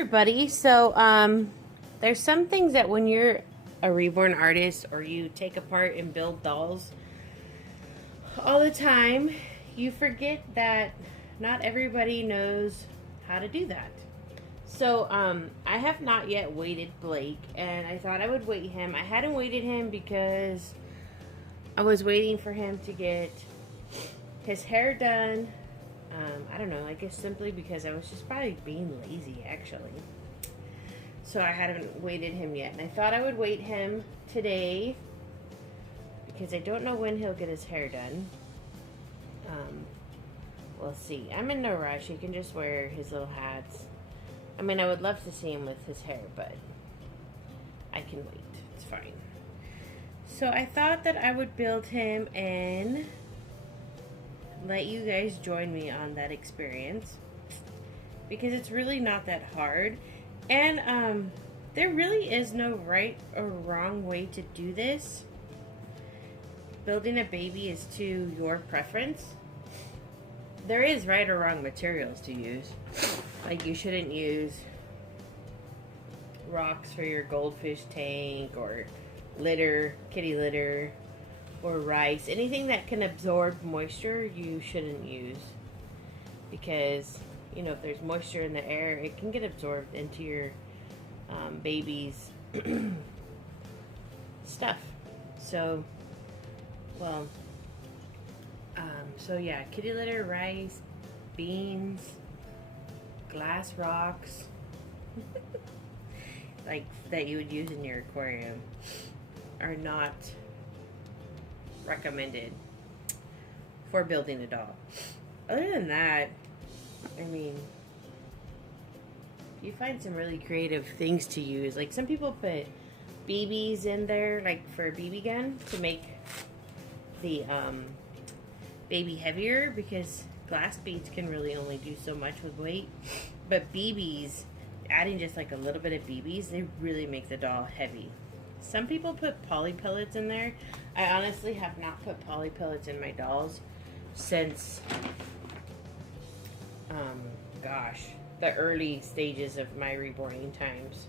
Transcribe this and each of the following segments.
Everybody. There's some things that when you're a reborn artist or you take apart and build dolls all the time, you forget that not everybody knows how to do that. I have not yet weighted Blake, and I thought I would weight him. I hadn't weighted him because I was waiting for him to get his hair done. I don't know, I guess simply because I was just probably being lazy, actually. So I hadn't weighted him yet. And I thought I would weight him today because I don't know when he'll get his hair done. We'll see. I'm in no rush. He can just wear his little hats. I mean, I would love to see him with his hair, but I can wait. It's fine. So I thought that I would build him and let you guys join me on that experience because it's really not that hard, and there really is no right or wrong way to do this. Building a baby is to your preference. There is right or wrong materials to use. Like, you shouldn't use rocks for your goldfish tank or litter, kitty litter, or rice. Anything that can absorb moisture you shouldn't use, because you know, if there's moisture in the air, it can get absorbed into your baby's stuff. So yeah, kitty litter, rice, beans, glass rocks like that you would use in your aquarium are not recommended for building a doll. Other than that, I mean, you find some really creative things to use. Like, some people put BBs in there, like for a BB gun, to make the baby heavier, because glass beads can really only do so much with weight. But BBs, adding just like a little bit of BBs, they really make the doll heavy. Some people put poly pellets in there. I honestly have not put poly pellets in my dolls since, the early stages of my reborning times.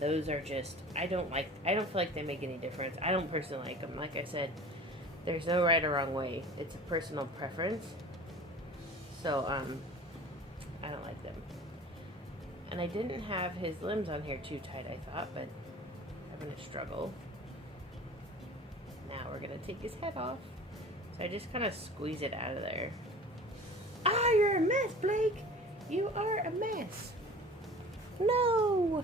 Those are just, I don't feel like they make any difference. I don't personally like them. Like I said, there's no right or wrong way. It's a personal preference. So, I don't like them. And I didn't have his limbs on here too tight, I thought, but I'm going to struggle. Now we're going to take his head off. So I just kind of squeeze it out of there. Ah, you're a mess, Blake. You are a mess. No.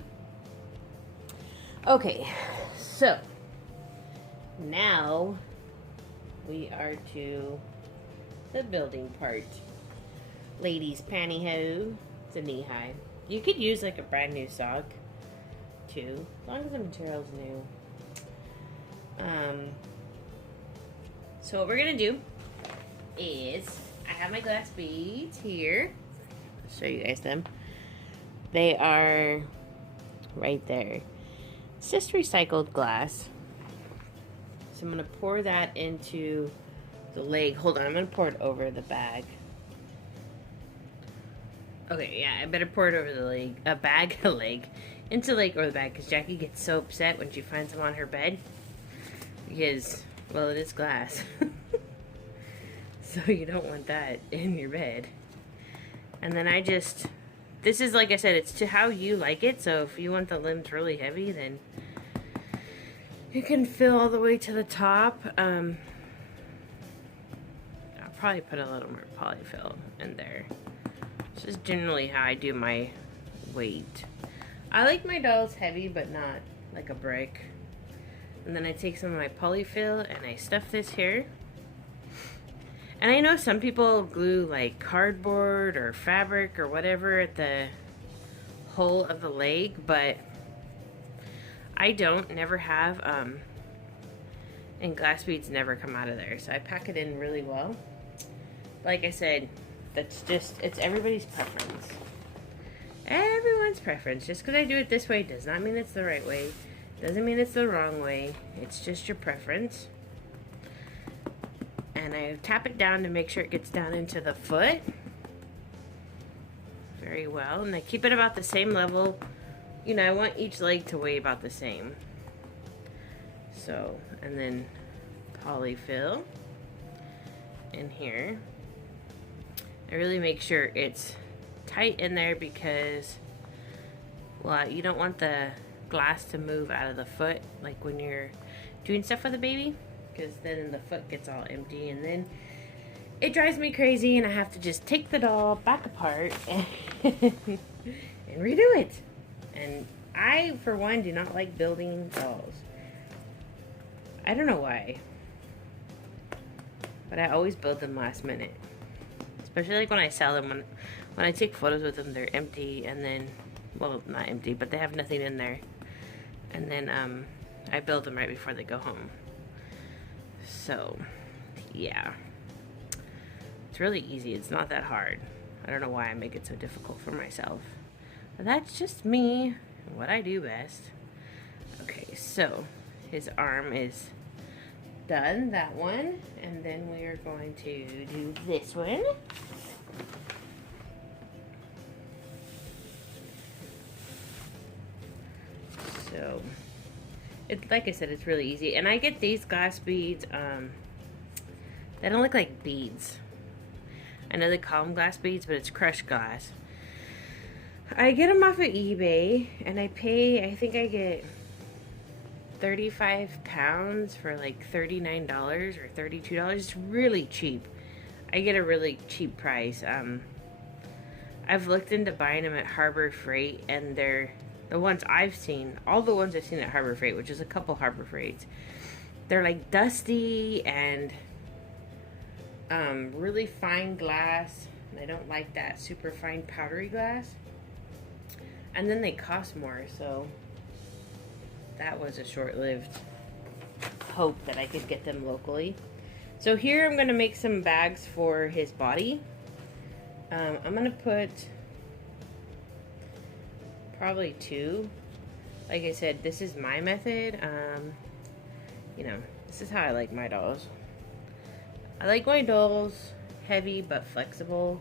Okay, so now we are to the building part. Ladies' pantyhose. It's a knee high. You could use like a brand new sock too, as long as the material's new. So what we're gonna do is, I have my glass beads here. I'll show you guys them. They are right there. It's just recycled glass. So I'm gonna pour that into the leg. Hold on, I'm gonna pour it over the bag. Okay, yeah, I better pour it over the leg, a leg, into the leg or the bag, because Jackie gets so upset when she finds them on her bed, because, well, it is glass. So you don't want that in your bed. And then this is, like I said, it's to how you like it. So if you want the limbs really heavy, then you can fill all the way to the top. I'll probably put a little more polyfill in there. This is generally how I do my weight. I like my dolls heavy, but not like a brick. And then I take some of my polyfill and I stuff this here. And I know some people glue like cardboard or fabric or whatever at the hole of the leg, but I don't, never have, and glass beads never come out of there. So I pack it in really well. Like I said, it's everybody's preference. Everyone's preference. Just because I do it this way does not mean it's the right way. Doesn't mean it's the wrong way. It's just your preference. And I tap it down to make sure it gets down into the foot. very well. And I keep it about the same level. You know, I want each leg to weigh about the same. So, and then polyfill in here. I really make sure it's tight in there because, well, you don't want the glass to move out of the foot, like when you're doing stuff with a baby, because then the foot gets all empty, and then it drives me crazy, and I have to just take the doll back apart and, and redo it. And I, for one, do not like building dolls. I don't know why, but I always build them last minute. Especially like when I sell them, when I take photos with them, they're empty, and then, well, not empty, but they have nothing in there. And then I build them right before they go home. So, yeah. It's really easy. It's not that hard. I don't know why I make it so difficult for myself. But that's just me, what I do best. Okay, so his arm is done, that one, and then we are going to do this one. So, it's like I said, it's really easy. And I get these glass beads, they don't look like beads. I know they call them glass beads, but it's crushed glass. I get them off of eBay, and I pay, I think I get 35 pounds for like $39 or $32. It's really cheap. I get a really cheap price. I've looked into buying them at Harbor Freight, and they're the ones I've seen, all the ones I've seen at Harbor Freight, which is a couple Harbor Freights, they're like dusty and really fine glass, and I don't like that super fine powdery glass. And then they cost more, so that was a short-lived hope that I could get them locally. So here I'm going to make some bags for his body. I'm going to put probably 2. Like I said, this is my method. You know, this is how I like my dolls. I like my dolls heavy but flexible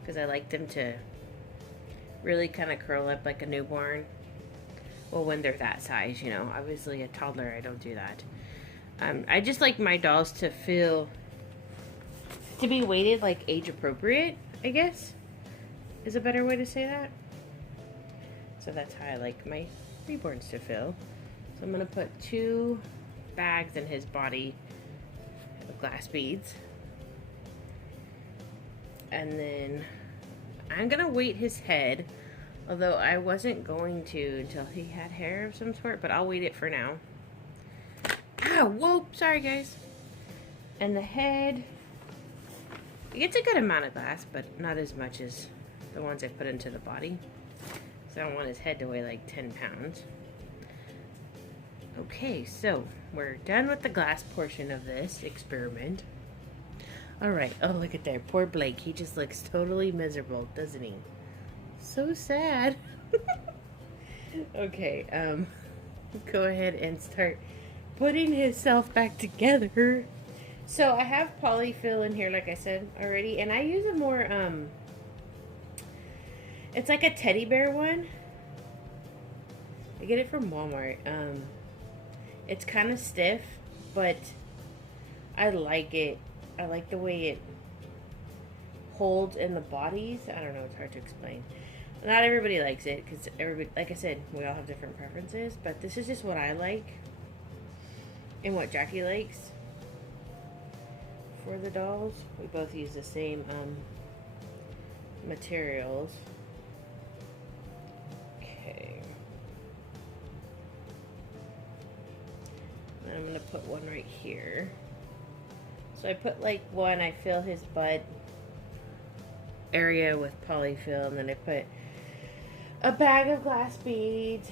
because I like them to really kind of curl up like a newborn. Well, when they're that size, you know. Obviously, a toddler, I don't do that. I just like my dolls to feel, to be weighted like age appropriate, I guess, is a better way to say that. So that's how I like my Reborns to feel. So I'm going to put 2 bags in his body of glass beads. And then I'm going to weight his head. Although I wasn't going to until he had hair of some sort, but I'll wait it for now. Ah, whoa, sorry guys. And the head, it gets a good amount of glass, but not as much as the ones I put into the body. So I don't want his head to weigh like 10 pounds. Okay, so we're done with the glass portion of this experiment. Alright, oh look at there, poor Blake. He just looks totally miserable, doesn't he? So sad. Okay, go ahead and start putting himself back together. So I have polyfill in here, like I said already, and I use a more, it's like a teddy bear one. I get it from Walmart. It's kind of stiff, but I like it. I like the way it holds in the bodies. I don't know, it's hard to explain. Not everybody likes it, because everybody, like I said, we all have different preferences, but this is just what I like and what Jackie likes for the dolls. We both use the same materials. Okay. And I'm going to put one right here. So I put like one, I fill his butt area with polyfill, and then I put a bag of glass beads,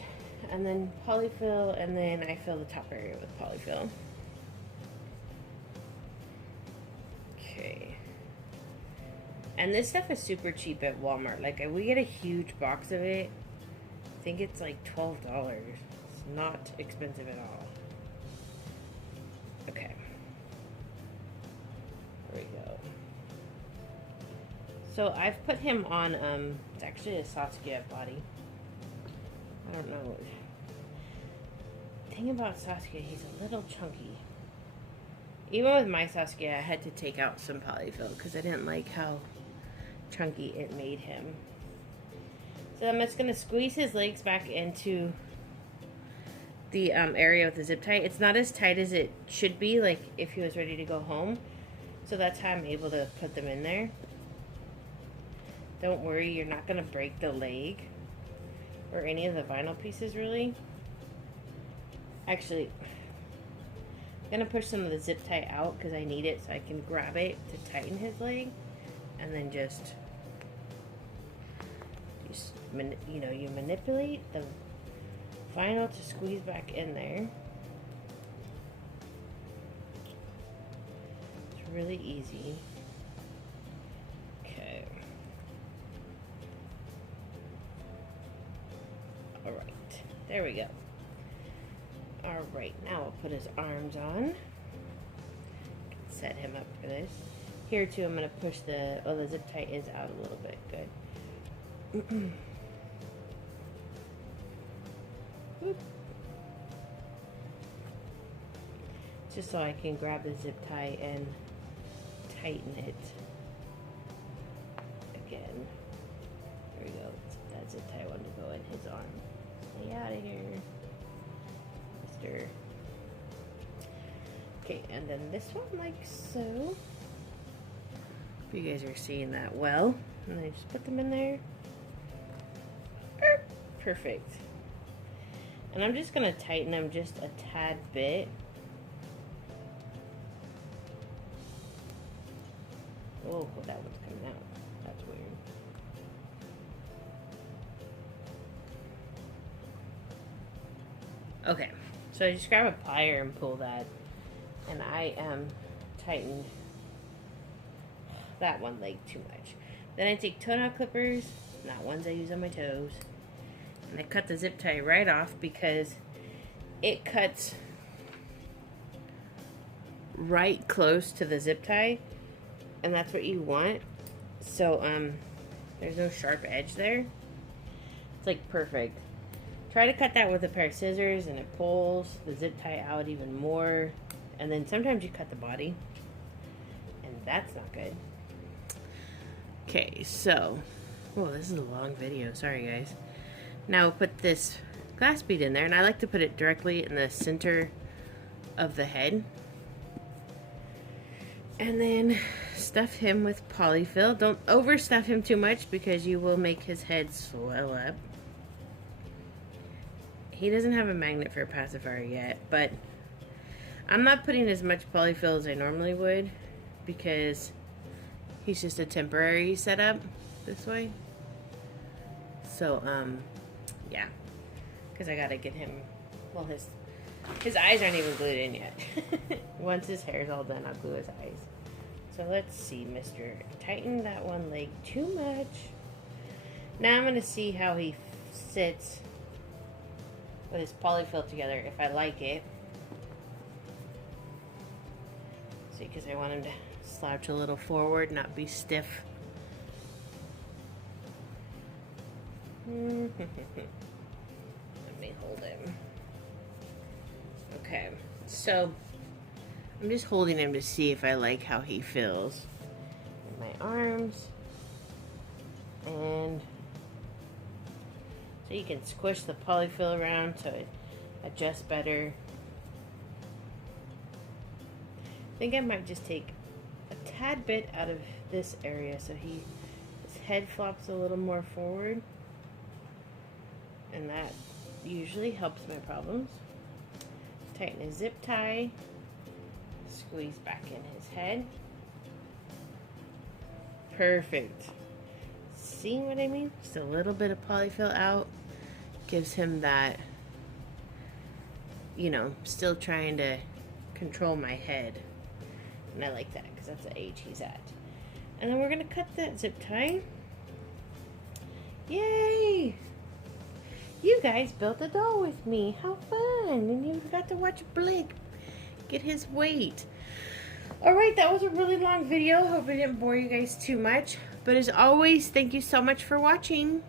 and then polyfill, and then I fill the top area with polyfill. Okay. And this stuff is super cheap at Walmart. Like, we get a huge box of it. I think it's like $12. It's not expensive at all. Okay. There we go. So I've put him on, it's actually a Saskia body. I don't know. The thing about Saskia, he's a little chunky. Even with my Saskia, I had to take out some polyfill because I didn't like how chunky it made him. So I'm just going to squeeze his legs back into the area with the zip tie. It's not as tight as it should be, like if he was ready to go home. So that's how I'm able to put them in there. Don't worry, you're not going to break the leg or any of the vinyl pieces, really. Actually, I'm going to push some of the zip tie out because I need it so I can grab it to tighten his leg. And then just you know, you manipulate the vinyl to squeeze back in there. It's really easy. Okay. Alright, there we go. Alright, now I'll put his arms on. Set him up for this. Here too, I'm going to push the zip tie is out a little bit. Good. Just so I can grab the zip tie and tighten it again. There we go. That zip tie wanted to go in his arm. Stay out of here, mister. Okay, and then this one like so. If you guys are seeing that well. And then I just put them in there. Perfect. And I'm just going to tighten them just a tad bit. Oh, that one's coming out. That's weird. Okay, so I just grab a plier and pull that. And I am tightened that one leg too much. Then I take toenail clippers, not ones I use on my toes. And I cut the zip tie right off because it cuts right close to the zip tie, and that's what you want. So there's no sharp edge there. It's like perfect. Try to cut that with a pair of scissors and it pulls the zip tie out even more. And then sometimes you cut the body, and that's not good. Okay, so this is a long video, sorry guys. Now put this glass bead in there, and I like to put it directly in the center of the head. And then stuff him with polyfill. Don't overstuff him too much because you will make his head swell up. He doesn't have a magnet for a pacifier yet, but I'm not putting as much polyfill as I normally would because he's just a temporary setup this way. So, yeah, because I gotta get him, well, his eyes aren't even glued in yet. Once his hair's all done, I'll glue his eyes. So let's see, mister. Tighten that one leg too much. Now I'm gonna see how he sits with his polyfill together, if I like it. See, because I want him to slouch a little forward, not be stiff. Let me hold him. Okay, so I'm just holding him to see if I like how he feels in my arms. And so you can squish the polyfill around so it adjusts better. I think I might just take a tad bit out of this area so his head flops a little more forward. And that usually helps my problems. Tighten his zip tie. Squeeze back in his head. Perfect. See what I mean? Just a little bit of polyfill out. Gives him that, you know, still trying to control my head. And I like that because that's the age he's at. And then we're going to cut that zip tie. Yay! You guys built a doll with me. How fun! And you got to watch Blake get his weight. Alright, that was a really long video. Hope I didn't bore you guys too much. But as always, thank you so much for watching.